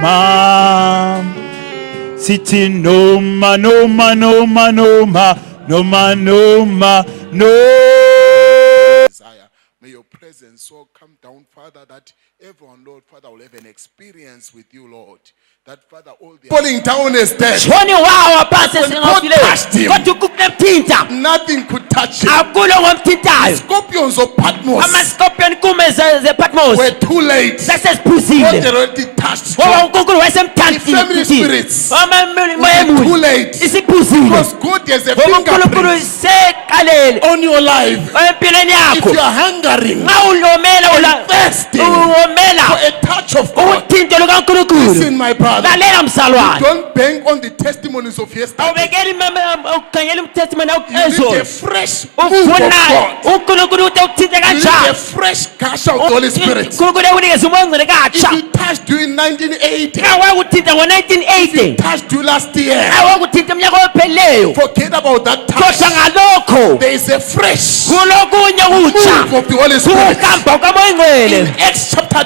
noma. Sithi noma, noma, noma, noma, noma, noma, no. May your presence so come down, Father, that everyone, Lord, Father, will have an experience with you, Lord. That Father, all the falling down is dead. Nothing could touch him. The scorpions of Patmos were too late. God had already touched you. The family spirits were too late. Because God has a fingerprint on your life. If you are hungering and thirsting for a touch of God, listen, my brother. You don't bank on the testimonies of yesterday. You need a fresh move of God. You need a fresh gush of the Holy Spirit. If you touched you in 1980, if you touched you last year, forget about that touch. There is a fresh move of the Holy Spirit. In Acts chapter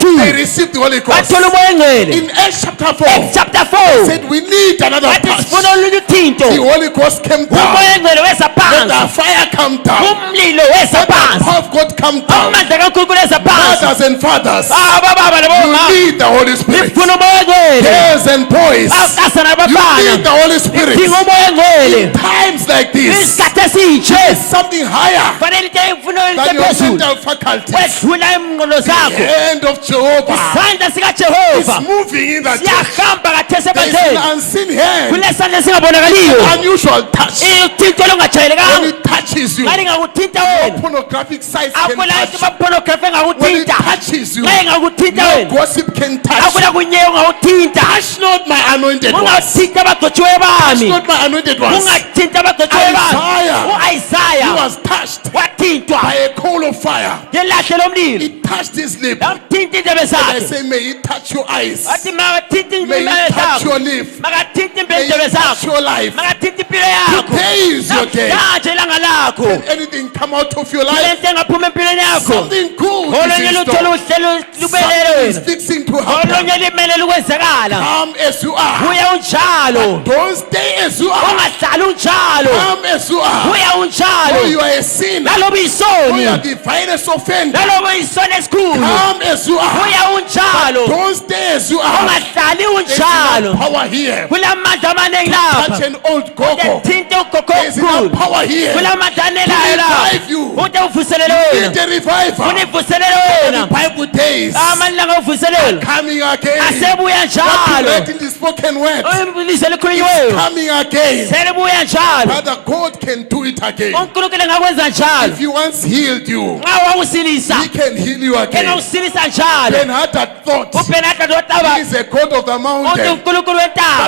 2, they received the Holy Ghost. In Acts chapter 4, they said we need another touch. The Holy Ghost came down. Let the fire come down. Let the power of God come down. Mothers and fathers, you need the Holy Spirit. Girls and boys, you need the Holy Spirit. In times like this, there is something higher than your mental faculties. The hand of Jehovah is moving in that church. There is an unseen hand, an unusual touch. When it touches you, no pornographic sites can touch you. When it touches you, no gossip can touch you. Touch not my anointed ones. Touch not my anointed ones. Isaiah, he was touched by a coal of fire. It touched his lip. And I say, may it touch your eyes. May it touch your lips. May it touch your life. Today is your day. Can anything come out of your life? Something good is in store. Something is fixing to happen. Come as you are. But don't stay as you are. Come as you are. For you are a sinner. For you are the finest offender. Come as you are. But don't stay as you are. There's enough power here to touch an old gogo. There's enough power here to revive you. You need a revival. The Bible days are coming again. What you read in the spoken word is coming again. Father, God can do it again. If He once healed you, He can heal you again. Ben-Hadad thought He is a God of the mountain, but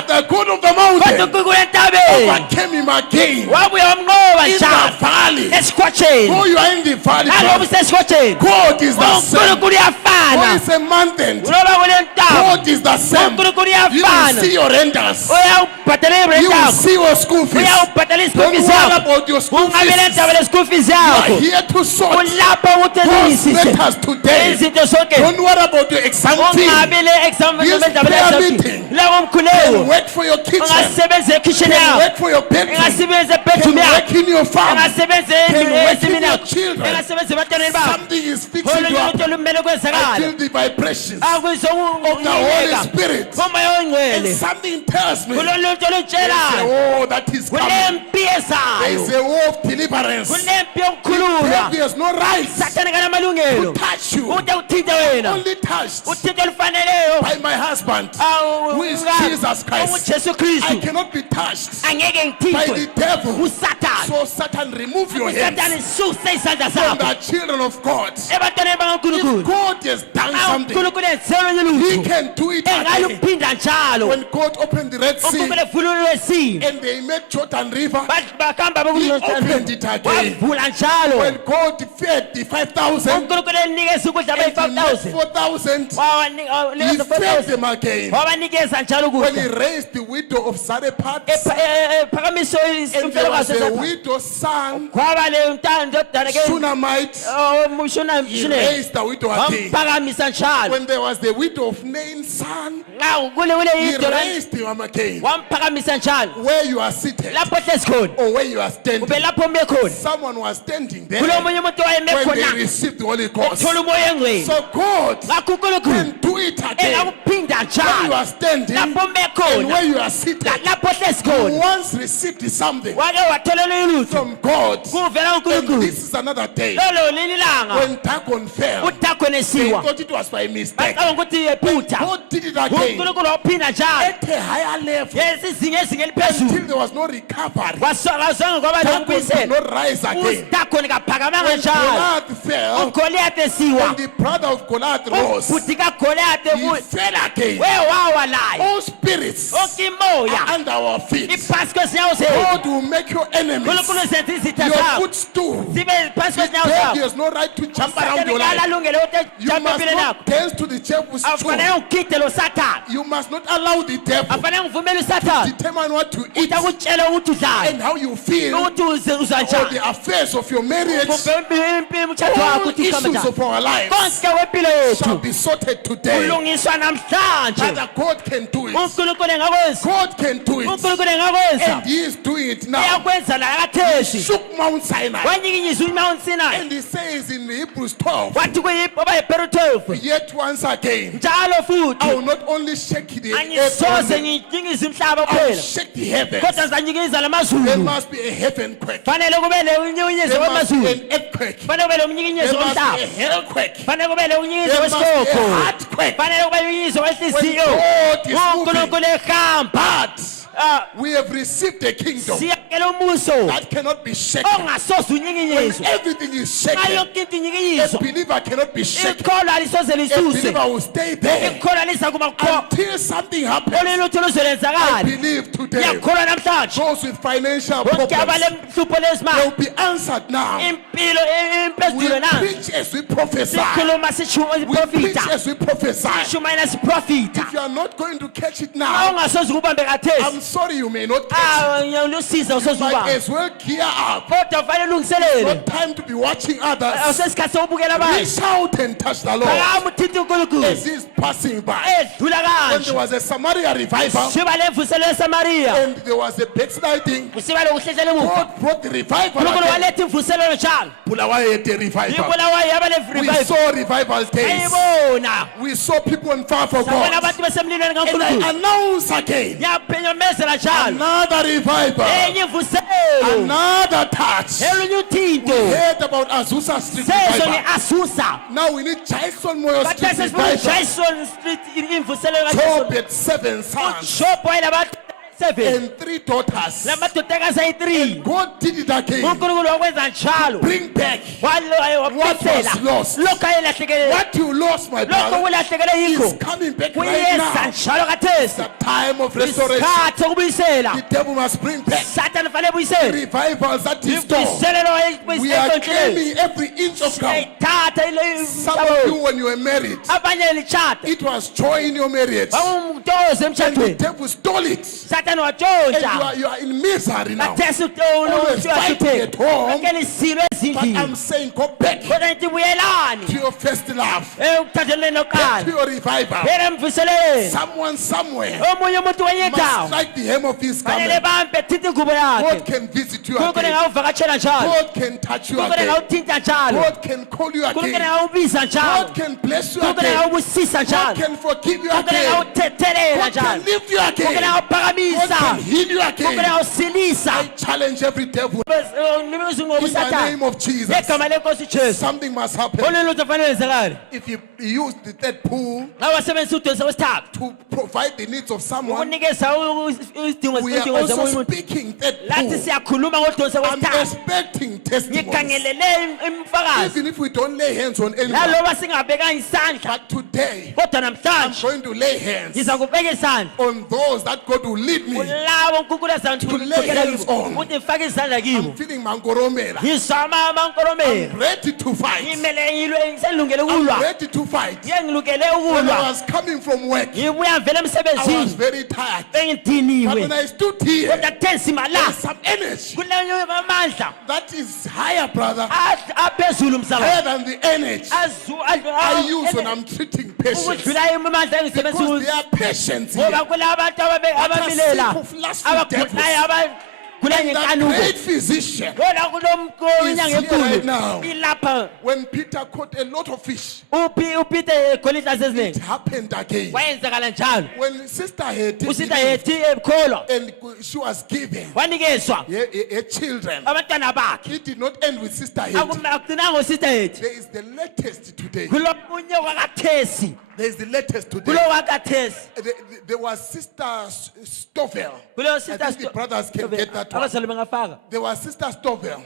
the God of the mountain overcame him again in the valley. Oh, you are in the valley. God is the same. God is a mountain. God is the same. You will see your renters. You will see your school fees. Don't worry about your school fees. You are here to sort those letters today. Don't worry about your exam fee. This prayer meeting can work for your kitchen, can work for your bedroom, can work in your farm, can work in your children. Something is fixing to happen. I feel the vibrations of the Holy Spirit, and something tells me oh, that is coming. There is a war of deliverance. There is no right to touch you. Only touched by my husband, who is Jesus Christ. I cannot be touched by the devil. So Satan, remove your hands from the children of God. If God has done something, He can do it again. When God opened the Red Sea and they met Jordan River, He opened it again. When God fed the 5,000 and the 4,000, He fed them again. When He raised the widow of Zarephath, and there was a widow's son Shunammite, he raised the widow again. When there was the widow of Nain's son, he raised him again. Where you are seated or where you are standing, someone was standing there when they received the Holy Ghost. So God can do it again. Where you are standing and where you are seated, you once received something from God, and this is another day. When Dagon fell, they thought it was by mistake. And God did it again at a higher level until there was no recovery. Dagon could not rise again. When Goliath fell, and the brother of Goliath rose, he fell again. All spirits are under our feet. God will make your enemies your footstool. The devil has no right to jump around your life. You must not dance to the devil's tune. You must not allow the devil to determine what to eat and how you feel, or the affairs of your marriage. All issues of our lives shall be sorted today. Father, God can do it. God can do it. And He is doing it now. He shook Mount Sinai. And He says in Hebrews 12, yet once again, I will not only shake the earth, I will shake the heavens. There must be a heaven quake. There must be an earthquake. There must be a hellquake. There must be a heartquake. When God is moving, but we have received a kingdom that cannot be shaken. When everything is shaken, a believer cannot be shaken. A believer will stay there until something happens. I believe today those with financial problems will be answered now. We preach as we prophesy. We preach as we prophesy. If you are not going to catch it now, I'm sorry you may not catch it. You might as well gear up. It's not time to be watching others. Reach out and touch the Lord as He's passing by. When there was a Samaria revival and there was a backsliding, God brought the revival again. Bulawayo had a revival. We saw revival days. We saw people on fire for God. And I announce again, another revival, another touch. We heard about Azusa Street revival. Now we need Jason Moyo Street revival. Job had 7 sons and 3 daughters. And God did it again. Bring back what was lost. What you lost, my brother, is coming back right now. It's the time of restoration. The devil must bring back revivals that is done. We are claiming every inch of ground. Some of you, when you were married, it was joy in your marriage, and the devil stole it. And you are in misery now. Always fighting at home. But I'm saying, go back to your first love. Back to your revival. Someone somewhere must strike the hem of his garment. God can visit you again. God can touch you again. God can call you again. God can bless you again. God can forgive you again. God can lift you again. God can heal you again. I challenge every devil in the name of Jesus. Something must happen. If you use the third pool to provide the needs of someone, we are also speaking third pool. I'm expecting testimonies. Even if we don't lay hands on anyone. But today, I'm going to lay hands on those that God will lead me to lay hands on. I'm feeling mangoromela. I'm ready to fight. I'm ready to fight. When I was coming from work, I was very tired. But when I stood here, there's some energy that is higher, brother, higher than the energy I use when I'm treating patients. Because they are patients here that are sick of lustful devils. And that great physician is here right now. When Peter caught a lot of fish, it happened again. When Sister Hetty believed and she was given her children, it did not end with Sister Hetty. There is the latest today. There is the latest today. There was Sister Stovell. I think the brothers can get that one. There was Sister Stovell.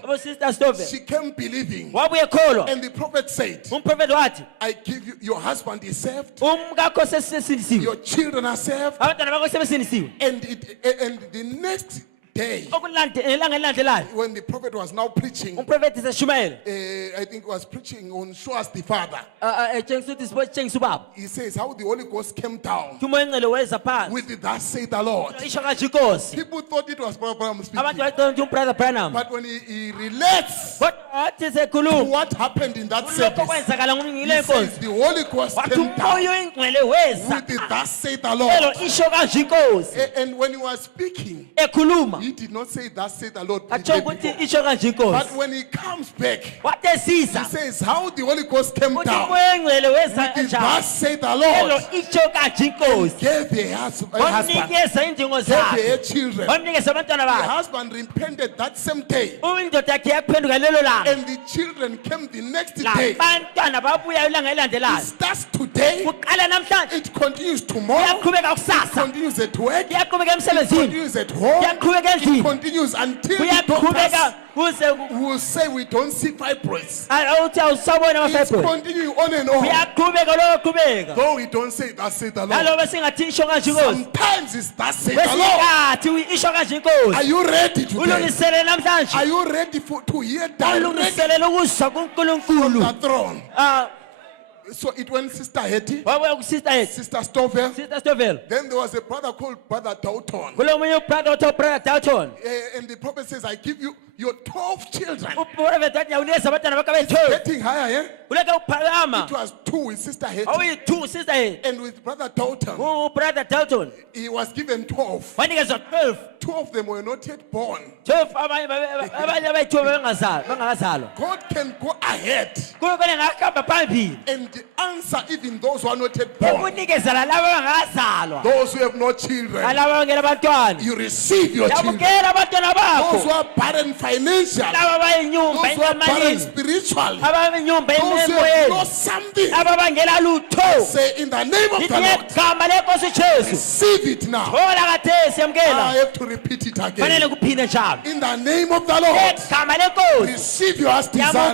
She came believing. And the prophet said, I give you, your husband is saved. Your children are saved. And the next day, when the prophet was now preaching, I think was preaching on Shoas the Father. He says how the Holy Ghost came down with thus say the Lord. People thought it was Brother speaking. But when he relates to what happened in that service, he says the Holy Ghost came down with thus say the Lord. And when he was speaking, he did not say thus say the Lord. But when he comes back, he says how the Holy Ghost came down with thus say the Lord. And gave her husband, gave her children. The husband repented that same day. And the children came the next day. It starts today. It continues tomorrow. It continues at work. It continues at home. It continues until the doctors will say we don't see fibroids. It's continuing on and on. Though we don't say thus say the Lord. Sometimes it's thus say the Lord. Are you ready today? Are you ready to hear directly from the throne? So it went Sister Hetty, Sister Stovell. Then there was a brother called Brother Dalton. And the prophet says, I give you your 12 children. It's getting higher, eh? It was 2 with Sister Hetty. And with Brother Dalton, he was given 12. 2 of them were not yet born. God can go ahead and answer even those who are not yet born. Those who have no children, you receive your children. Those who are barren financially, those who are barren spiritually, those who have lost something, say in the name of the Lord, receive it now. I have to repeat it again. In the name of the Lord, receive your heart's desire.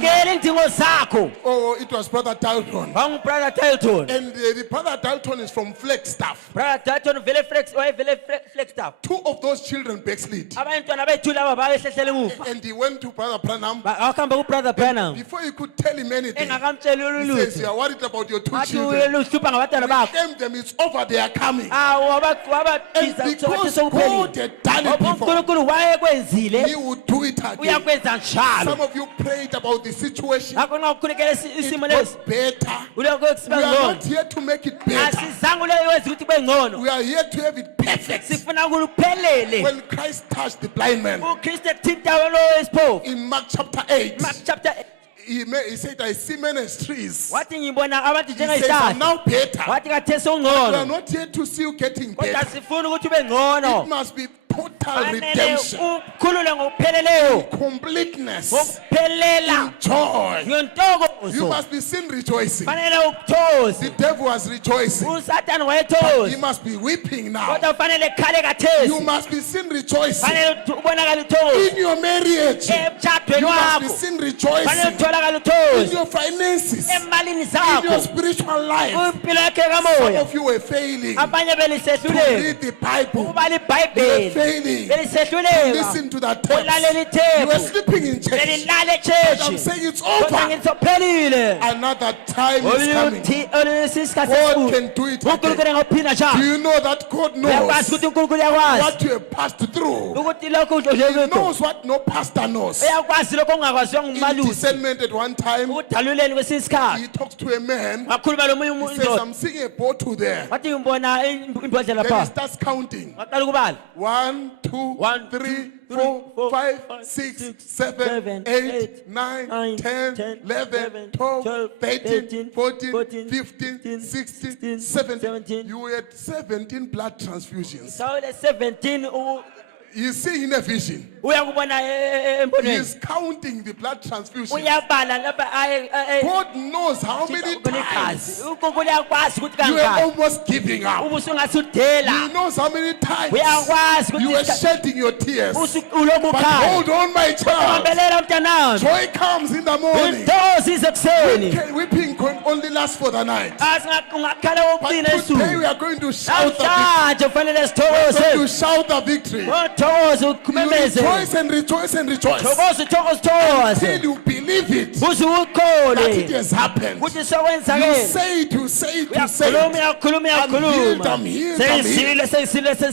Oh, it was Brother Dalton. And the Brother Dalton is from Flagstaff. 2 of those children backslid. And he went to Brother Branham. Before he could tell him anything, he says, you are worried about your 2 children. Reclaim them, it's over, they are coming. And because God had done it before, he would do it again. Some of you prayed about the situation. It got better. We are not here to make it better. We are here to have it perfect. When Christ touched the blind man in Mark chapter 8, he said, I see men as trees. He says, I'm now better. We are not here to see you getting better. It must be total total redemption, completeness, joy. You must be seen rejoicing. The devil was rejoicing. But he must be weeping now. You must be seen rejoicing. In your marriage, you must be seen rejoicing. In your finances, in your spiritual life. Some of you were failing to read the Bible. You were failing to listen to that text. You were sleeping in church. But I'm saying it's over. Another time is coming. God can do it again. Do you know that God knows what you have passed through? He knows what no pastor knows. In discernment at one time, he talks to a man. He says, I'm seeing a bottle there. Then he starts counting. 1, 2, 3, 4, 5, 6, 7, 8, 9, 10, 11, 12, 13, 14, 15, 16, 17. You had 17 blood transfusions. You see in a vision. He is counting the blood transfusions. God knows how many times you are almost giving up. He knows how many times you are shedding your tears. But hold on, my child. Joy comes in the morning. Weeping can only last for the night. But today we are going to shout the victory. We are going to shout the victory. You rejoice and rejoice and rejoice until you believe it that it has happened. You say it, you say it, you say it. I'm healed, I'm healed.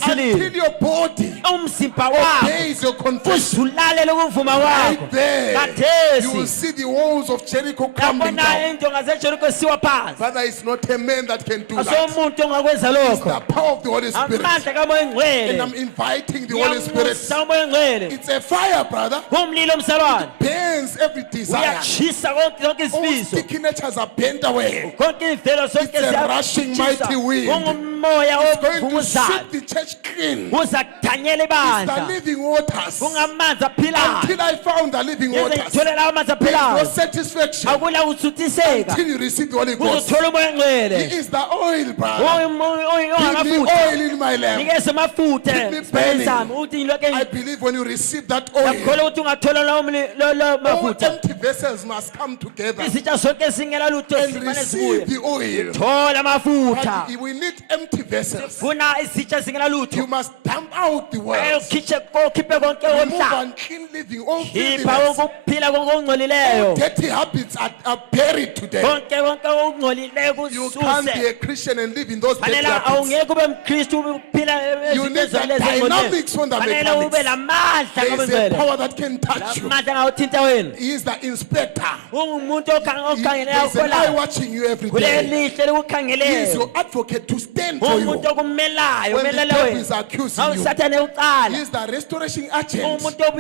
Until your body obeys your confession. Right there, you will see the walls of Jericho crumbling down. Father, it's not a man that can do that. It's the power of the Holy Spirit. And I'm inviting the Holy Spirit. It's a fire, brother. It burns every desire. All sticky natures are bent away. It's a rushing mighty wind. It's going to sweep the church clean. It's the living waters. Until I found the living waters, there is no satisfaction until you receive the Holy Ghost. He is the oil, brother. Give me oil in my lamp. Keep me burning. I believe when you receive that oil, all empty vessels must come together and receive the oil. But we need empty vessels. You must dump out the world. Remove unclean living. All dirty habits are buried today. You can't be a Christian and live in those dirty habits. You need the dynamics on the mechanics. There is a power that can touch you. He is the inspector. There is an eye watching you every day. He is your advocate to stand for you when the devil is accusing you. He is the restoration agent to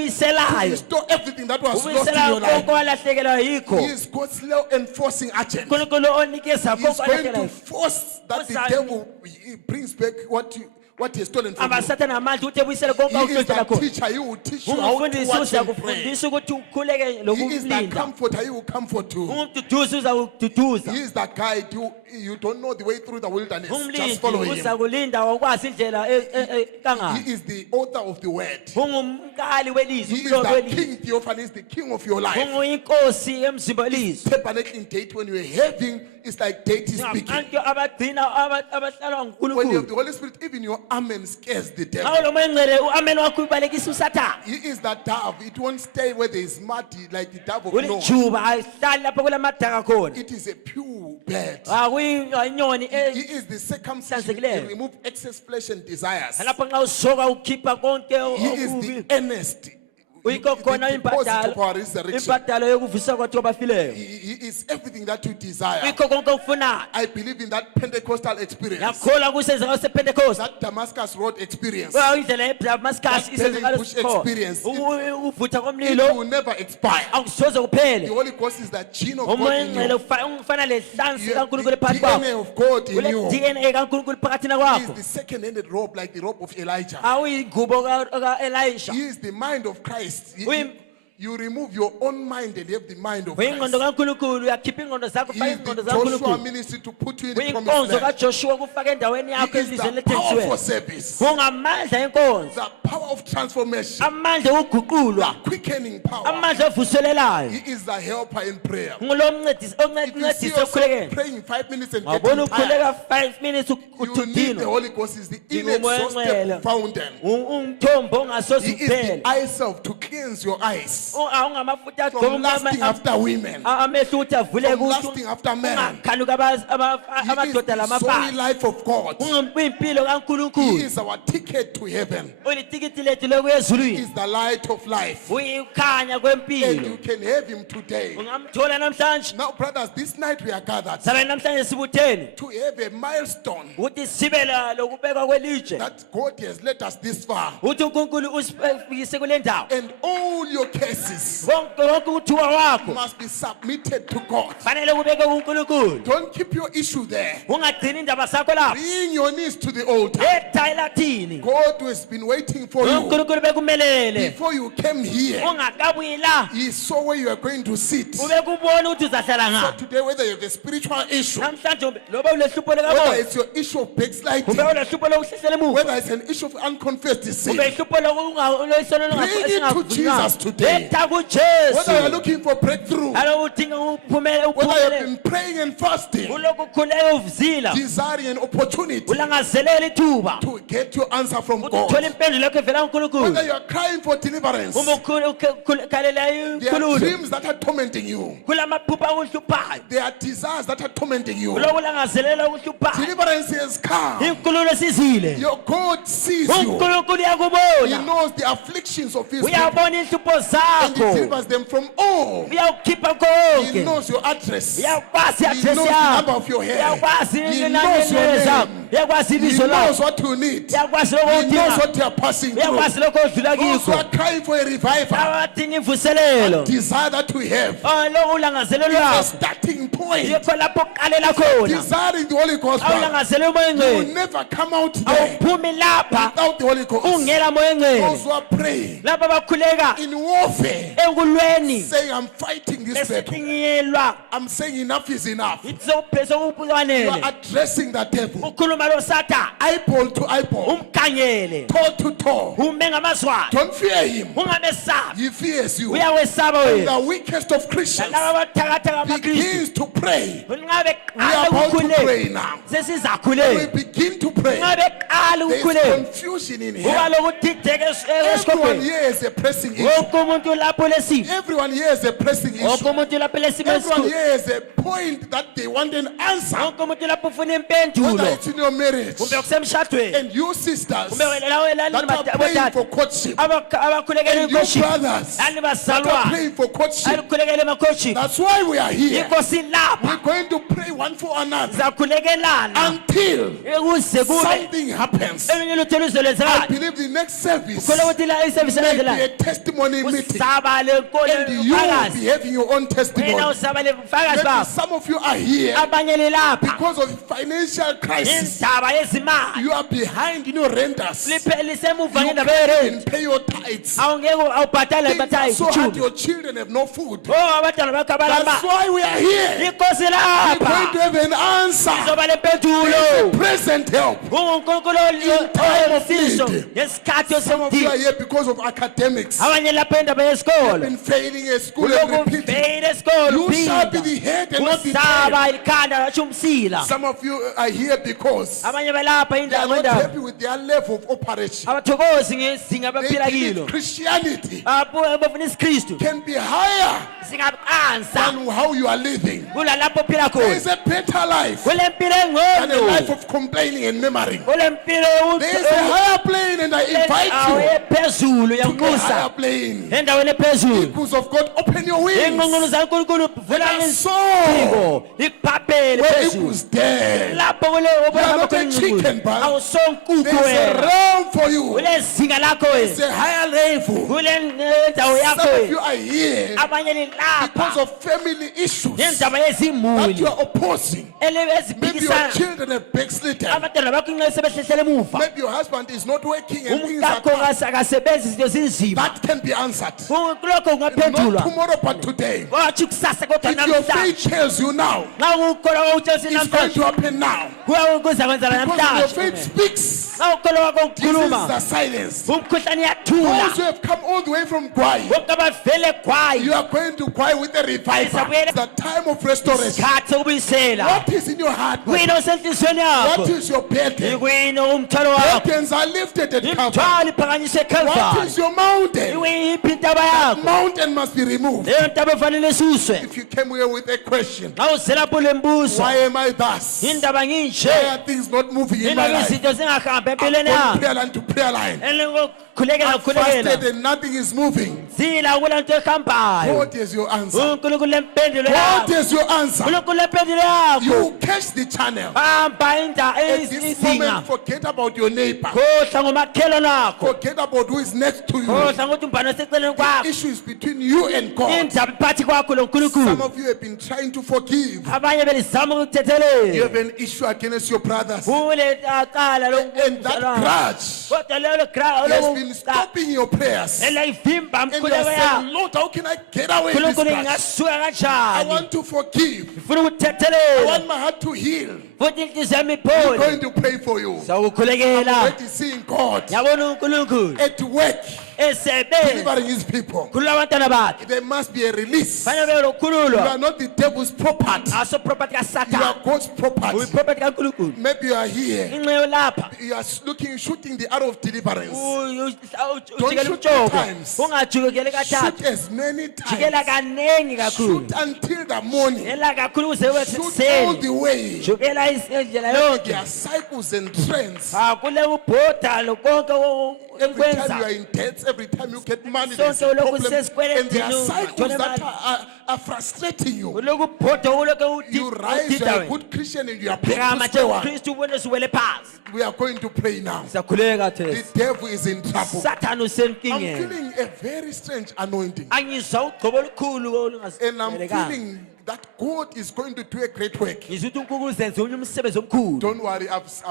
restore everything that was lost in your life. He is God's law enforcing agent. He is going to force that the devil brings back what he has stolen from you. He is the teacher. He will teach you how to watch and pray. He is the comforter. He will comfort you. He is the guide. You don't know the way through the wilderness. Just follow him. He is the author of the word. He is the king. Theophany is the king of your life. Tabernacling date when you are having is like deity speaking. When you have the Holy Spirit, even your amen scares the devil. He is the dove. It won't stay where there is muddy like the dove of Noah. It is a pure bird. He is the circumcision. He removes excess flesh and desires. He is the earnest. uyikho khona deposit of our resurrection. imbadalo yokuvuswa kwethu kwabafileyo. He is everything that you desire. Uyikho konke okufunayo. I believe in that Pentecostal experience, Yakholwa kusenzakalo sePentecost. that Damascus Road experience. Indlela yeDamascus That isenzakalo burning bush experience. uvutha It komlilo will never expire. akusoze The kuphele. Holy Ghost is the gene of God Umoya in ongcwele you. ufana lehlansi You have kaNkulunkulu the phakathi kwakho. DNA of God in Kule you. DNA kaNkulunkulu phakathi He is kwakho. the second-handed robe, like the robe of Elijah. Awuyingubo kaElisha. He is the mind of Christ. Uyi- You remove your own mind and you have the mind of Uyingqondo Christ. kaNkulunkulu uyakhipha ingqondo zakho He ufake is the ingqondo Joshua zaNkulunkulu. ministry to put you in the Uyinkonzo promised land. kaJoshua kufaka endaweni yakho He is elizweni the powerful lethembiweyo. service, Kungamandla enkonzo, the power of transformation, amandla okuguqulwa, quickening power. amandla ovuselelayo. He is the helper in prayer. Ngulomncedisi If you see oncedisa yourself ukukhulekela. praying 5 minutes and Wabona getting tired, ukukhuleka 5 minutes you need the uthudinwa. Holy Ghost. Is the Umoya inexhaustible ongcwele. fountain. Umthombo ongasoze He is the uphele. eye self to cleanse your eyes Ungamafutha from lusting agqoka after women, amehlo ukuthi avuleke from lusting after men. ungakhanuka He is amadoda the sorry lamabhayi. life of God. Kuyimpilo He kaNkulunkulu. is our ticket to heaven. Ulitikiti lethu lokuya He ezulwini. is the light of life. Uyikhanya And kwempilo. you can have him today. Ungamthola namhlanje. Now, brothers, this night we are gathered Sabe namhlanje sibutheni to have a milestone ukuthi sibe lokubekwa kwelitshe. that God has led us this far. Uthi uNkulunkulu usifikise kule ndawo. And all your cases Wonke uthuwa wakho must be submitted to God. fanele kubeke kuNkulunkulu. Don't keep your issue there. Ungagcini indaba zakho lapho. Bring your knees to the altar. Ethayelathini. God has been waiting for you. uNkulunkulu bekumelele. Before you came here, Ungakabuyi la. He saw where you are going to sit. So Ubekubona ukuthi uzahlala ngaphi. today, whether you have a spiritual issue, Namhlanje loba ulehlupho whether likamoya. it's your issue of backsliding, Ube ulehlupho lokuhlehlela emuva. whether it's an issue of unconfessed Ube sin, ihlupho loyisono Bring it to Jesus today. Letha whether you're kuJesu. looking for breakthrough, Alo udinga uphumele whether you've uphumele. been praying and fasting, Ulokhu khuleka uvzila. desiring an opportunity Ulangazelela ithuba. to get your answer from Uthola God, impendulo yakho evela whether kuNkulunkulu. you are crying for deliverance, Uma ukhalela there are inkululo. dreams that are tormenting you, Kulamaphupha akuhluphayo. there are desires that are tormenting you. Ulokhu ulangazelela ukuhluphayo. Deliverance has come. Inkululo sizile. Your God sees you. uNkulunkulu He uyakubona. knows the afflictions of His people Uyabona inhlupho and He zakho. delivers them from all. Uyawukhipha He konke. knows your address. Uyakwazi He i-address knows the yakho. number of your hair. Uyakwazi He inani knows your lenwele zakho. name. Uyakwazi He ibizo knows lakho. what you need. Uyakwazi lokho He knows udinga. what you are passing through. Uyakwazi lokho odlula Those who kikho. are crying for a revival, Abadinga imvuselelo. desire that we have, Lo ulangazelelo it's a lwakho. starting point. Yikho lapho kuqalela khona. Desiring the Holy Ghost, Awulangazelelo moya you will engcwele. never come out there Awuphumi lapha without the Holy Ghost. ungela moya Those engcwele. who are praying Lapha bakhuleka in warfare, enkulweni. saying, I'm fighting this battle. Besithinyelwa. I'm saying enough is enough. Ithi sewuphese You ukuphukanele. are addressing the devil, Ukhuluma lo Satan. eyeball to eyeball, Umkhanyele. toe to toe. Ume ngamazwane. Don't fear him. Ungamesabi. He fears you. Uyawesaba wena. The weakest of Christians Laba abathakathaka amakristu. begins to pray. Ngabe We are qala about to ukukhuleka. pray now. We Sesizakhuleka. begin to pray. Ngabe qala There is ukukhuleka. confusion in Kuba here. lokudideka Everyone esikhopeni. here is a pressing issue. Wonke umuntu lapho lesimo. Everyone here is a pressing Wonke issue. umuntu lapho lesimo Everyone esikhulu. here is a point that they want an answer. Wonke umuntu lapho ufuna Whether impendulo. it's in your marriage Kumbe kusemshadweni. and you sisters Kumbe wena lawe that are praying abadala. for courtship Abakhulekela and you inkoshi. brothers Lani that are bazalwane. praying for courtship. Alikhulekela emakhoshi. That's why we are here. Yikho silapha. We're going to pray one for another Zakhulekelana. until Kuze kube something happens. eminye lutho I luzolenzakala. believe the next service Khona ukuthi la isevisi may be elandelayo. a testimony meeting Usaba lenkolo and you will ufakazi. be having your own testimony. Wena usaba lefakazi Maybe bakho. some of you are here Abanye lilapha. because of financial crisis. Indaba yezimali. You are behind in your renters. You Lisemuva can't ngendaba yerent. even pay your tithes. Awungeke awubhadale Things are ibathayi so hard, ichumi. your children have no food. Oh abantwana bakho That's abalamba. why we are here. Inkosi We're going to lapha. have an answer. Izoba lempendulo. Present help. UNkulunkulu time of olosizo need. ngesikhathi Some of you are esemdingo. here because of academics. Abanye lapha indaba yesikolo. Been failing at school and Ulokhu repeating. ufeyile esikolo You shall be uphinda. the head and not the tail. Usaba ikhanda latsho umsila. Some of you are here because abanye balapha they are indawo not ngendawo happy with their level of operation. abathokozi ngezinga They abaphila believe kilo Christianity bafuna isikristu can be higher singaqansa than how you are living. kulalapho ophila There khona is a better life kulempilo than a engcono life of complaining and murmuring. kulempilo There is a higher plane, and I invite ephezulu you to the higher yangusa plane. endaweni ephezulu Because of God, open your wings. ingqongqono zankulunkulu vula And so, izipho ikuphaphele where phezulu eagles dare, lapho kule You are not a chicken, but awusonkukhu there's a wena realm for you. kulezinga lakho It's wena a higher level. kule ndawo yakho Some of you wena are here abanye because lilapha of family issues ngendaba that you yezimuli are opposing. Maybe your eziphikisana children have backslidden. abantwana bakho nxa sebehlehlele emuva Maybe your husband is not working and things are umkakho tough. akasebenzi izinto zinzima That can be answered. kulokho Not kungaphendulwa tomorrow, but today. wathi kusasa kodwa If your namhlanje faith tells you now, nxa ukukholwa kwakho it's going to happen now. kuza kwenzela Because when your namhlanje faith speaks, nxa ukukholwa kwakho diseases ukukhuluma are silenced. umkhuhlane Those iyathula who have come all the way from Kwai, bonke abavele kwayo you are going to Kwai with a revival. The time of restoration. isikhathi sokubuyisela What is in your heart? kwini osenhliziyweni yakho What is your burden? ikwini umthwalo wakho Burdens are lifted at Calvary. imthwalo iphakanyiswe What ekalvari is your mountain? iwiyiphi intaba yakho Mountain must be removed. leyo ntaba efanele isuswe If you came here with a question, nxa uzelapho lembuso why am I thus? indaba Why nginje are things not moving in my indaba life? izinto zingahambi empilweni From yakho prayer line to prayer line. khulekela I fasted khulekela and nothing is moving. zila kula nto ehambayo What is your answer? unkulunkulu lempendulo What yakho is your answer? unkulunkulu lempendulo yakho You catch the channel. hamba At this izinga moment, forget about your neighbor. khohlwa ngomakhelwane akho Forget about who is next to you. khohlwa ngokuthi umbhane oseceleni The kwakho issue is between you and God. indaba iphakathi kwakho lo Some nkulunkulu of you have been trying to forgive. abanye belizama You ukuthethelela have an issue against your brothers. kule cala And that grudge kodwa lelo has been stopping your prayers. And elayivimba you are mkhuleko saying, yakho Lord, how can I get away with this nkulunkulu grudge? ngingasuka I kanjani want to forgive. ngifuna I ukuthethelela want my heart to heal. futhi inhliziyo yami I'm iphole going to pray for you. sawukhulekela Already seeing God yabona unkulunkulu at work esebenza delivering his people. khulula abantwana bakhe There must be a release. fanele bebe You lokukhululwa are not the devil's property. aso property You are kasathane God's property. uyiproperty kankulunkulu Maybe you are here. inxeyo lapha You are shooting the arrow of deliverance. ujikela shoot umtshoko 2 times. ungajikeli kathathu Shoot as many jikela times. kanengi kakhulu Shoot until the morning. jikela kakhulu ukuze ube Shoot all sekuseni the way. jikela indlela There yonke are cycles and trends. kule ubhoda lokonke Every time you ekwenza are in debt, every time you get money, Sonke there's a ulokhu problem. usesikweleni And there are dinu, cycles uthole that imali. are frustrating you. ulokhu ubhoda ulokhu You rise, you are a good Christian, and you are back to manje square one. uKristu ubone siwele phansi We are going to pray now. siyakhuleka The thesi devil is in trouble. sathane I'm usenkingeni feeling a very strange anointing. angizwa ugcobo olukhulu And I'm olungazimelekanga feeling that God is going to do a great work. ngizwa ukuthi unkulunkulu uzenze unye umsebenzi omkhulu Don't worry, I've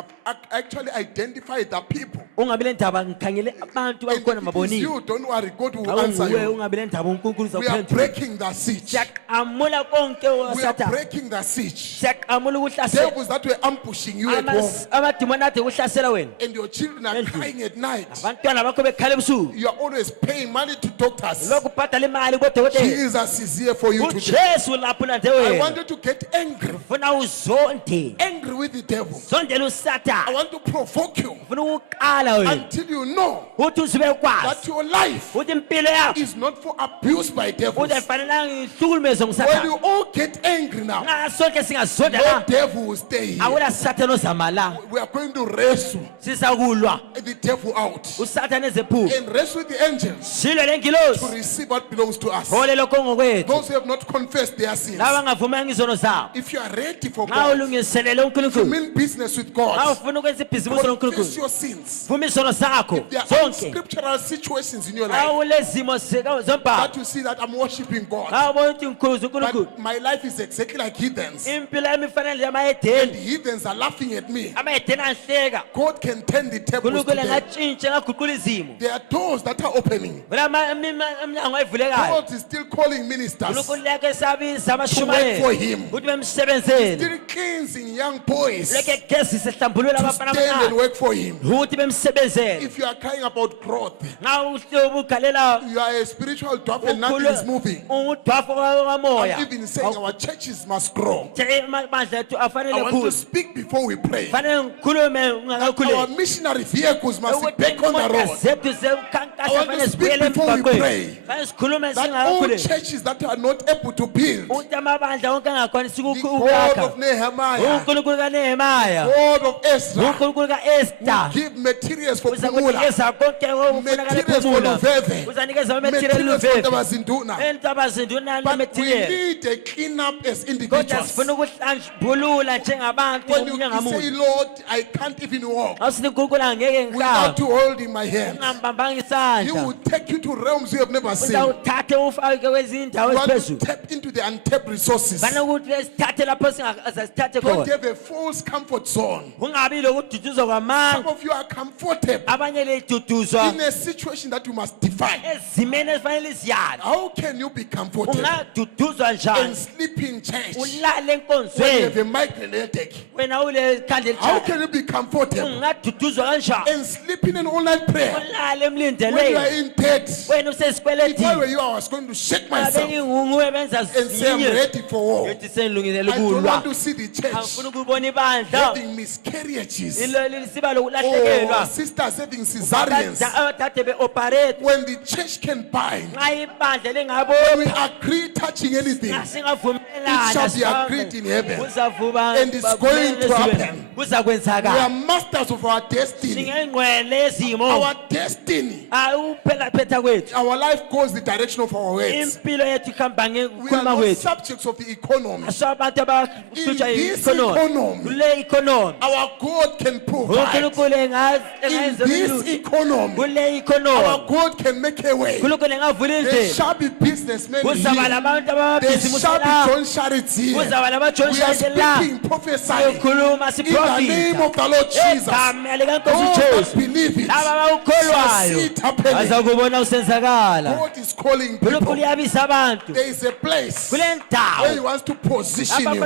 actually identified the people. ungabi le ndaba ngikhangele abantu And bakhona if it is mabonile you, don't worry, God will answer awunguwe you. ungabi le ndaba unkulunkulu We are uzawuphendula breaking the siege. siyaqamula konke We are wasathane breaking the siege. siyaqamula ukuhlasela Devils that were ambushing you at home, amadimoni ade ukuhlasela wena and your children are Endlini. crying at night. abantwana bakho bekhala ebusuku You are always paying money to doctors. lokhu ubhadala imali kodokotela Jesus is here for you today. ujesu lapho ulande I wena want you to get angry. funa uzonde Angry with the devil. sondela I usathane want to provoke you funa ukuqala wena until you know uthi uzibe kwazi that your life uthi impilo yakho is not for abuse by devils. uthi ayifanelanga ihlukulumezwe When ngusathane you all get angry now, nxa sonke singazonda no la devil will stay here. awula sathane ozamalanga We are going to wrestle sizakulwa the devil out usathane ezephupho and wrestle the angels silwe to lengilosi receive what belongs to us. hole lokho ngokwethu Those who have not confessed their sins. laba ngavumanga izono zabo If you are ready for nxa God, ulungiselele to unkulunkulu mean business with nxa God, ufuna ukwenza ibhizimusi confess lonkulunkulu your sins. vuma izono zakho There are zonke scriptural situations in your life awulezimo zombhalo that you see that I'm worshiping God, awubona ukuthi ngikhuza unkulunkulu but my life is exactly like heathens. impilo yami ifanele And yamayedeni heathens are laughing at me. amayedeni anhleka God can turn the tables unkulunkulu today. engatshintsha engaguqula izimo There are doors that are opening. emnyango ayivulekayo God is still calling ministers, unkulunkulu leke esabisa work for amashumayeli Him. ukuthi bemsebenzele still cleansing young boys leke egezise ehlambulula to abafana stand and abancane work for Him. ukuthi bemsebenzele If you are crying about growth, nxa ubukhalela you are a spiritual dwarf and nothing is moving. udwafu I'm even saying our churches must grow. I want to speak before we pray. Our missionary vehicles must be back on the road. I want to speak before we pray. That all churches that are not able to build, the God of Nehemiah, God of Ezra, will give materials for Pumula, materials for Luveve, materials for Tabazinduna. But we need a clean up as individuals. When you say, Lord, I can't even walk without you holding my hand, He will take you to realms you have never seen. You want to tap into the untapped resources. Don't have a false comfort zone. Some of you are comfortable in a situation that you must define. How can you be comfortable and sleep in church when you have a migraine headache? How can you be comfortable and sleep in an all-night prayer when you are in debt? If I were you, I was going to shake myself and say I'm ready for war. I don't want to see the church having miscarriages or sisters having cesareans. When the church can bind, when we agree touching anything, it shall be agreed in heaven, and it's going to happen. We are masters of our destiny. Our destiny, our life goes the direction of our words. We are not subjects of the economy. In this economy, our God can provide. In this economy, our God can make a way. There shall be businessmen here. There shall be John Charity here. We are speaking, prophesying in the name of the Lord Jesus. Those that believe it shall see it happening. God is calling people. There is a place where He wants to position you,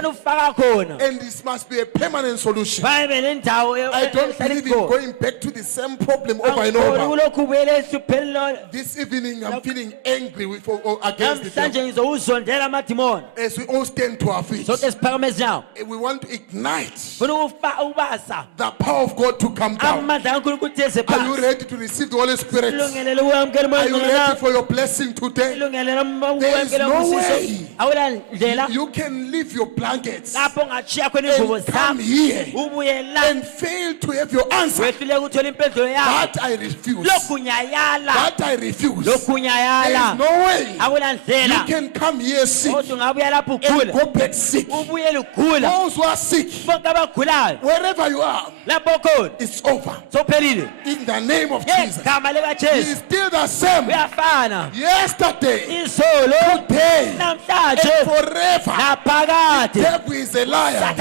and this must be a permanent solution. I don't believe in going back to the same problem over and over. This evening I'm feeling angry against the devil. As we all stand to our feet, we want to ignite the power of God to come down. Are you ready to receive the Holy Spirit? Are you ready for your blessing today? There is no way you can leave your blankets and come here and fail to have your answer. That I refuse. That I refuse. There is no way you can come here sick and go back sick. Those who are sick, wherever you are, it's over. In the name of Jesus. He is still the same. Yesterday, today, and forever. The devil is a liar.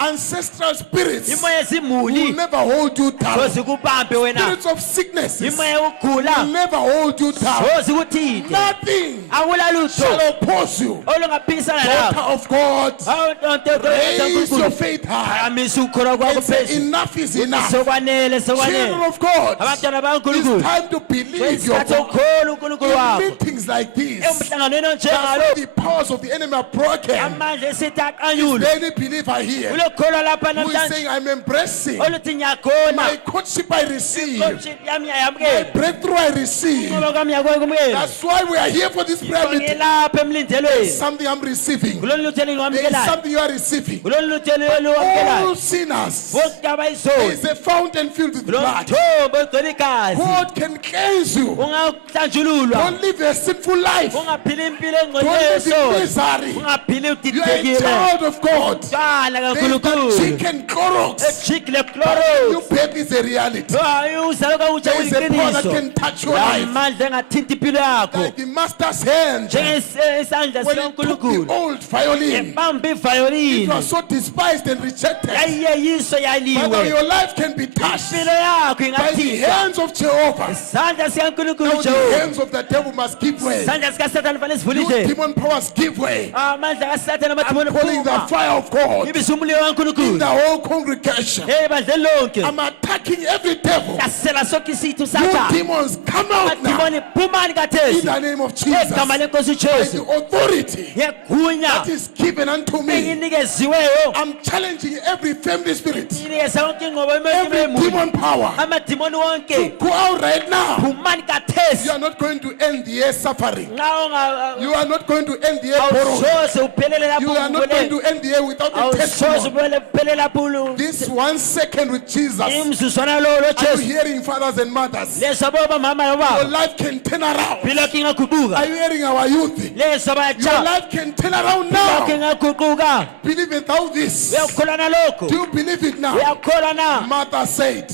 Ancestral spirits will never hold you down. Spirits of sickness will never hold you down. Nothing shall oppose you. Daughter of God, raise your faith high and say enough is enough. Children of God, it's time to believe your God. In meetings like this, that's where the powers of the enemy are broken. Is there any believer here who is saying, I'm embracing my courtship I receive, my breakthrough I receive? That's why we are here for this prayer meeting. There is something I'm receiving. There is something you are receiving. All sinners, there is a fountain filled with blood. God can cleanse you. Don't live a sinful life. Don't live in misery. You are a child of God. There is the chicken Clorox. New baby is a reality. There is a power that can touch your life. Like the master's hand when he took the old violin. It was so despised and rejected. But your life can be touched by the hands of Jehovah. Now the hands of the devil must give way. way. You demon powers give way. I'm calling the fire of God in the whole congregation. I'm attacking every devil. You demons, come out now in the name of Jesus. By the authority that is given unto me, I'm challenging every family spirit, every demon power to go out right now. You are not going to end the year suffering. You are not going to end the year borrowing. You are not going to end the year without a testimony. This 1 second with Jesus, are you hearing, fathers and mothers? Your life can turn around. Are you hearing our youth? Your life can turn around now. Believe thou this. Do you believe it now? Martha said,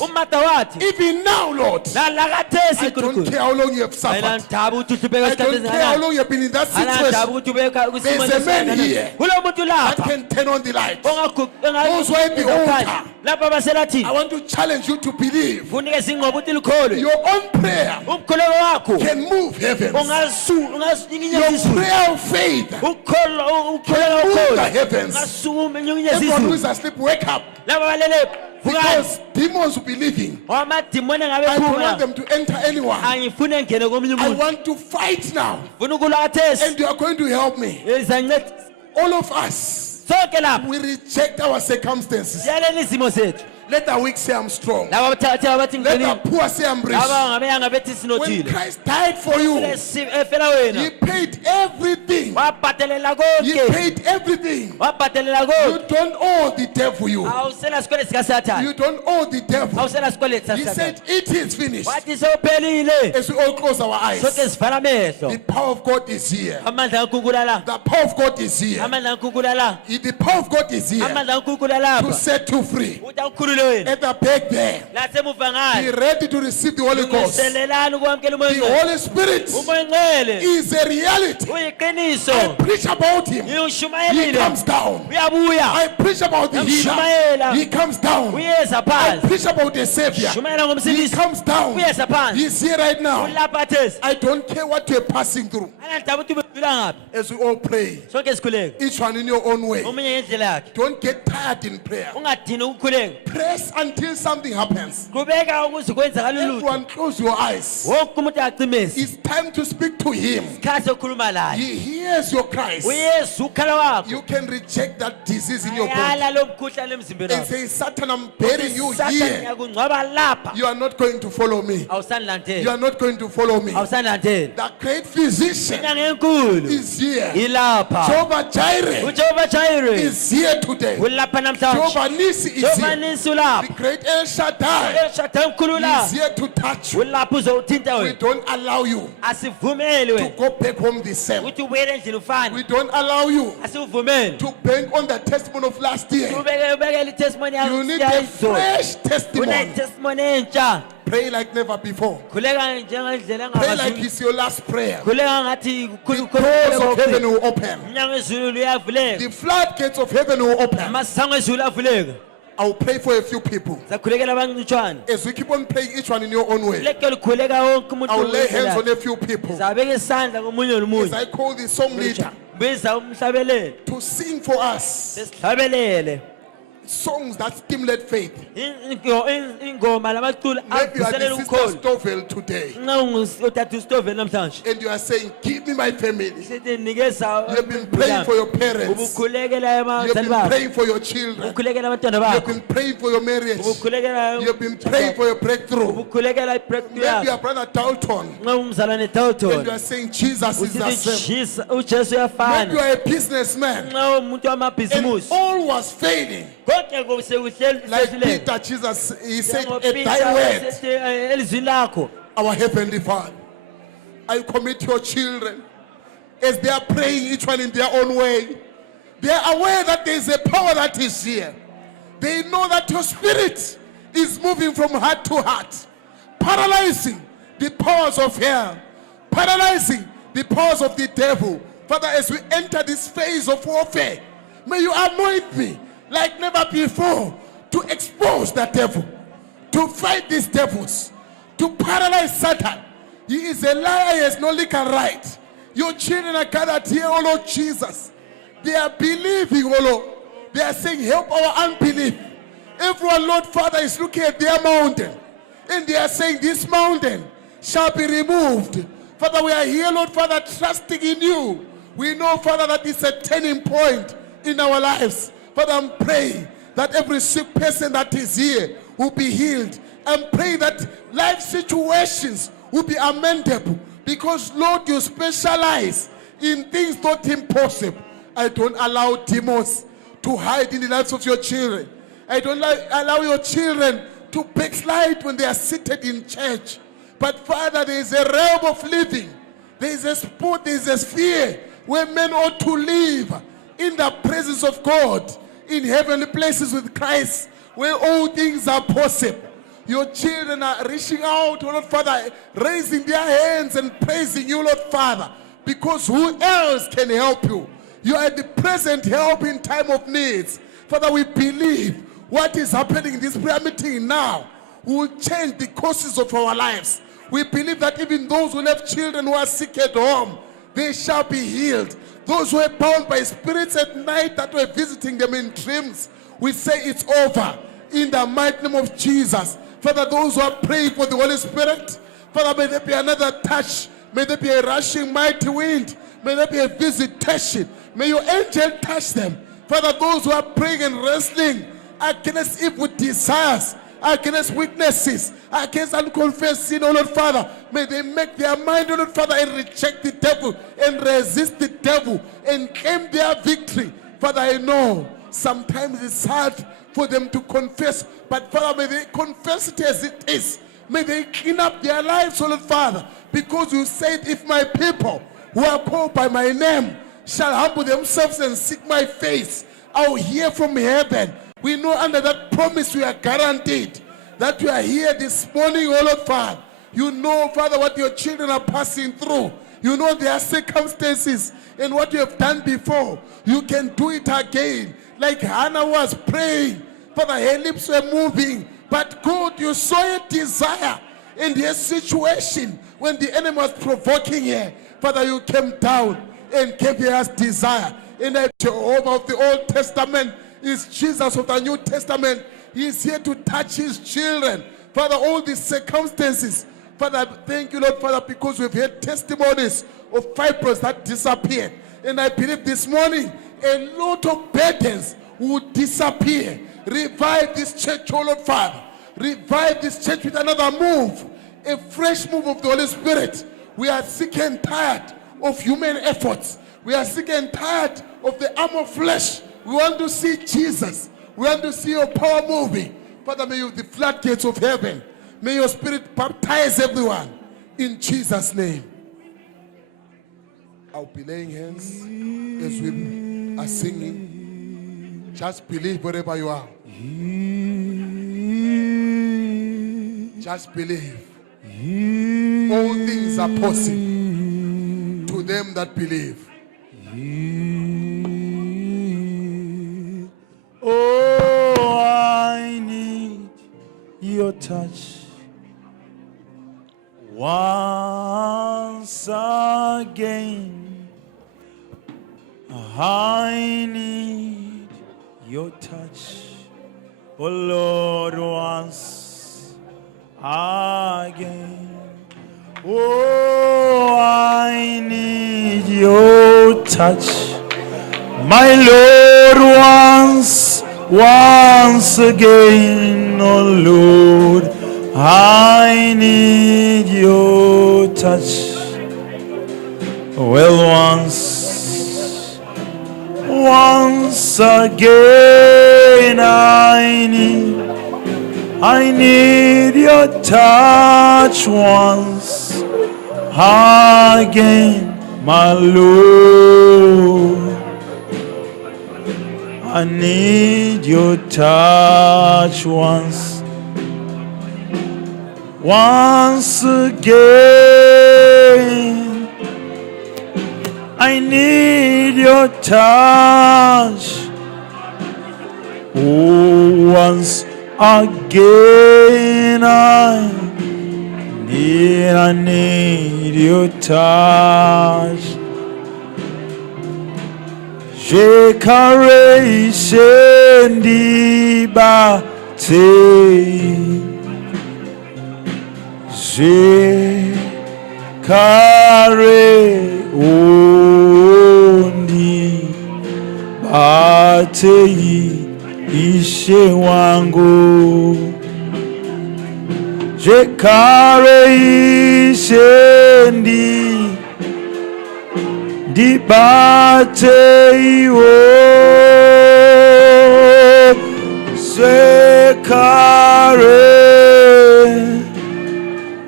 even now, Lord, I don't care how long you have suffered. I don't care how long you have been in that situation. There's a man here that can turn on the light. Those who are at the altar, I want to challenge you to believe. Your own prayer can move heavens. Your prayer of faith can move the heavens. Everyone who is asleep, wake up. Because demons will be leaving. I don't want them to enter anyone. I want to fight now. And you are going to help me. All of us, we reject our circumstances. Let the weak say I'm strong. Let the poor say I'm rich. When Christ died for you, He paid everything. He paid everything. You don't owe the devil you. You don't owe the devil. He said it is finished. As we all close our eyes, the power of God is here. The power of God is here. The power of God is here to set you free. At the back there, be ready to receive the Holy Ghost. The Holy Spirit is a reality. I preach about Him. He comes down. I preach about the healer. He comes down. I preach about the Savior. He comes down. He's here right now. I don't care what you're passing through. As we all pray, each one in your own way. Don't get tired in prayer. Press until something happens. Everyone close your eyes. It's time to speak to Him. He hears your cries. You can reject that disease in your body and say, Satan, I'm burying you here. You are not going to follow me. You are not going to follow me. The great physician is here. Jehovah Jireh is here today. Jehovah Nissi is here. The great El Shaddai is here to touch you. We don't allow you to go back home the same. We don't allow you to bank on the testimony of last year. You need a fresh testimony. Pray like never before. Pray like it's your last prayer. The doors of heaven will open. The floodgates of heaven will open. I will pray for a few people. As we keep on praying each one in your own way, I will lay hands on a few people. As I call the song leader to sing for us songs that stimulate faith. Maybe you are the sister Stovell today, and you are saying, give me my family. You have been praying for your parents. You have been praying for your children. You have been praying for your marriage. You have been praying for your breakthrough. Maybe you are Brother Dalton, and you are saying, Jesus is the same. Maybe you are a businessman, and all was failing. Like Peter, Jesus, he said, at thy word, our Heavenly Father, I commit your children as they are praying each one in their own way. They are aware that there is a power that is here. They know that your spirit is moving from heart to heart, paralyzing the powers of hell, paralyzing the powers of the devil. Father, as we enter this phase of warfare, may you anoint me like never before to expose the devil, to fight these devils, to paralyze Satan. He is a liar, he has no legal right Your children are gathered here, oh Lord Jesus. They are believing, oh Lord. They are saying, help our unbelief. Everyone, Lord Father, is looking at their mountain. And they are saying, this mountain shall be removed. Father, we are here, Lord Father, trusting in you. We know, Father, that it's a turning point in our lives. Father, I'm praying that every sick person that is here will be healed. I'm praying that life situations will be amendable. Because, Lord, you specialize in things not impossible. I don't allow demons to hide in the lives of your children. I don't allow your children to backslide when they are seated in church. But, Father, there is a realm of living. There is a spot, there is a sphere where men ought to live in the presence of God, in heavenly places with Christ, where all things are possible. Your children are reaching out, oh Lord Father, raising their hands and praising you, Lord Father, because who else can help you? You are the present help in time of needs. Father, we believe what is happening in this prayer meeting now will change the courses of our lives. We believe that even those who have children who are sick at home, they shall be healed. Those who are bound by spirits at night that were visiting them in dreams, we say it's over in the mighty name of Jesus. Father, those who are praying for the Holy Spirit, Father, may there be another touch. May there be a rushing mighty wind. May there be a visitation. May your angel touch them. Father, those who are praying and wrestling against evil desires, against weaknesses, against unconfessed sin, oh Lord Father, may they make their mind, oh Lord Father, and reject the devil and resist the devil and claim their victory. Father, I know sometimes it's hard for them to confess, but Father, may they confess it as it is. May they clean up their lives, oh Lord Father, because you said, if my people who are called by my name shall humble themselves and seek my face, I'll hear from heaven. We know under that promise we are guaranteed that we are here this morning, oh Lord Father. You know, Father, what your children are passing through. You know their circumstances and what you have done before. You can do it again. Like Hannah was praying, Father, her lips were moving. But God, you saw a desire in their situation when the enemy was provoking her. Father, you came down and gave her desire. And the Jehovah of the Old Testament is Jesus of the New Testament. He is here to touch his children. Father, all these circumstances, Father, thank you, Lord, Father, because we've heard testimonies of fibroids that disappeared. And I believe this morning, a lot of burdens will disappear. Revive this church, oh Lord Father. Revive this church with another move, a fresh move of the Holy Spirit. We are sick and tired of human efforts. We are sick and tired of the arm of flesh. We want to see Jesus. We want to see your power moving. Father, may you the floodgates of heaven. May your spirit baptize everyone. In Jesus' name. I'll be laying hands as we are singing. Just believe wherever you are. Just believe. All things are possible to them that believe. Oh, I need your touch once again. I need your touch, oh Lord, once again. Oh, I need your touch, my Lord, once again. Oh Lord, I need your touch. Well, once again, I need your touch once again, my Lord. I need your touch once again. I need your touch. Oh, once again, I need your touch. Jekare shendi bate Jekare ondi bate ishe wangu Jekare shendi dibate iwo sekare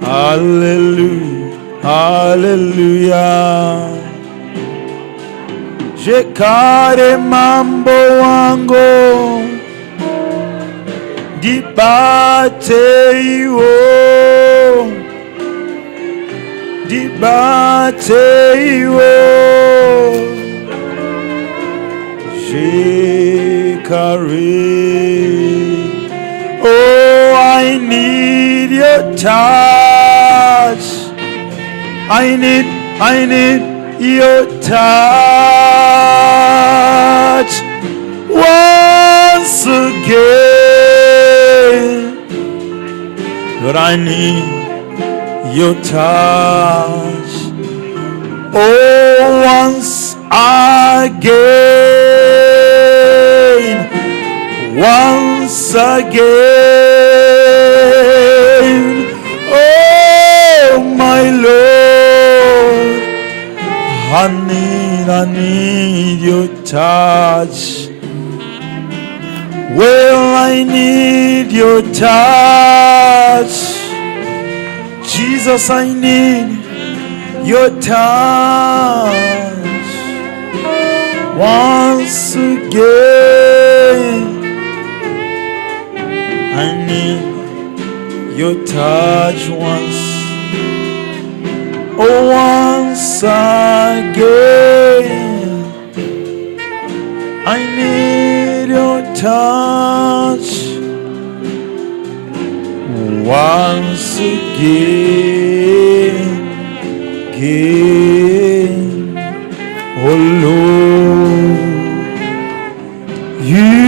hallelujah hallelujah jekare mambo wango dibate iwo dibate iwo oh, I need your touch. I need your touch once again. Lord, I need your touch. Oh, once again. Once again, oh my Lord, I need your touch. Well, I need your touch. Jesus, I need your touch. Once again, I need your touch once again. I need your touch once again. Oh Lord, you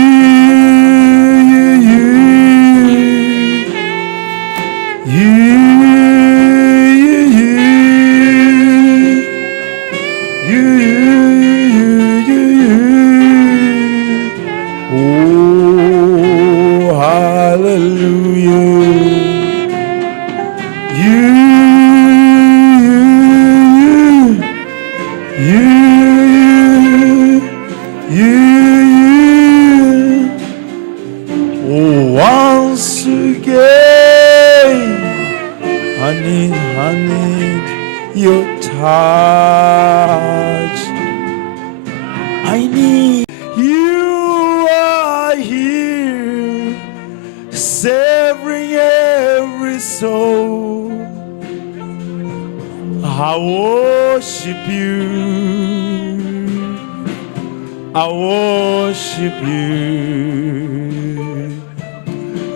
once again, I need your touch. I need you are here, saving every soul. I worship you. I worship you.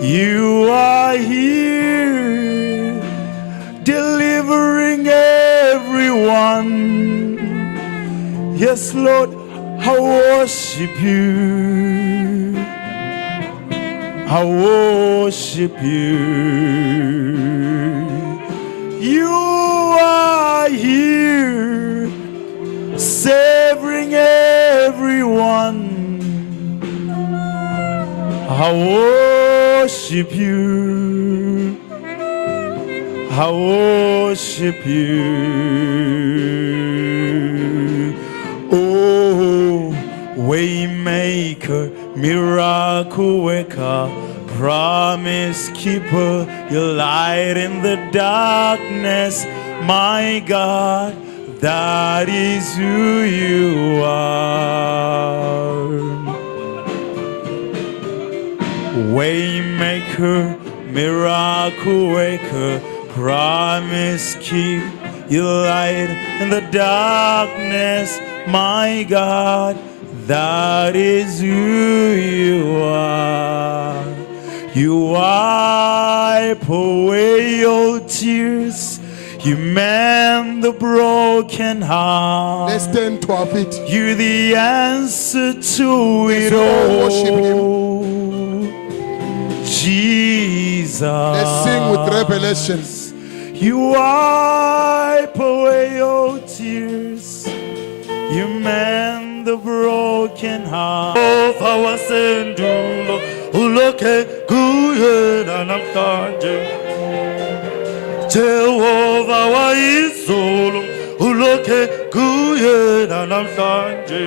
You are here, delivering everyone. Yes, Lord, I worship you. I worship you. You are here, saving everyone. I worship you. I worship you. Oh, Waymaker, miracle worker, promise keeper, your light in the darkness, my God, that is who you are. Waymaker, miracle worker, promise keep, your light in the darkness, my God, that is who you are. You wipe away all tears, You mend the broken heart. Let's stand to our feet. You're the answer to it all worship all. Jesus. Let's sing with revelation. You wipe away your tears. You mend the broken heart. Oh, fawasendulo uloke kuye na namhlanje. Jehovah wa izolo uloke kuye na namhlanje.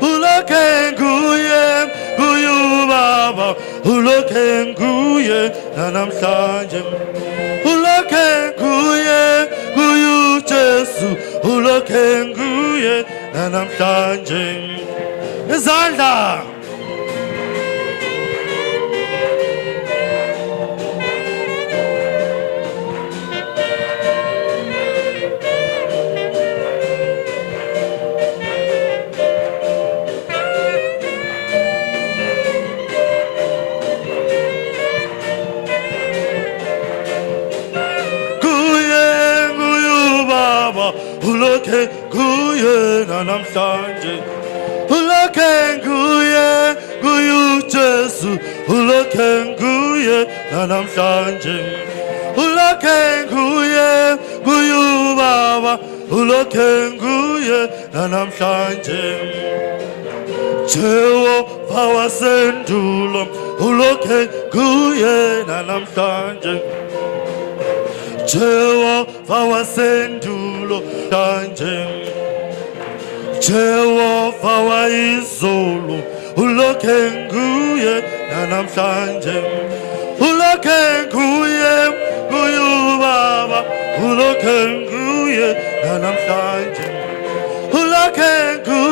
Uloke kuye kuyu baba uloke kuye na namhlanje. Uloke kuye kuyu Jesu uloke kuye na namhlanje. Izandla uloke kuye na namhlanje. Uloke kuye kuyu Jesu uloke kuye na namhlanje. Uloke kuye kuyu baba uloke kuye na namhlanje. Jehovah wasendulo uloke kuye na namhlanje. Jehovah wasendulo kanje. Jehovah wa izolo uloke kuye na namhlanje. Uloke kuye kuyu baba uloke kuye na namhlanje. Uloke kuye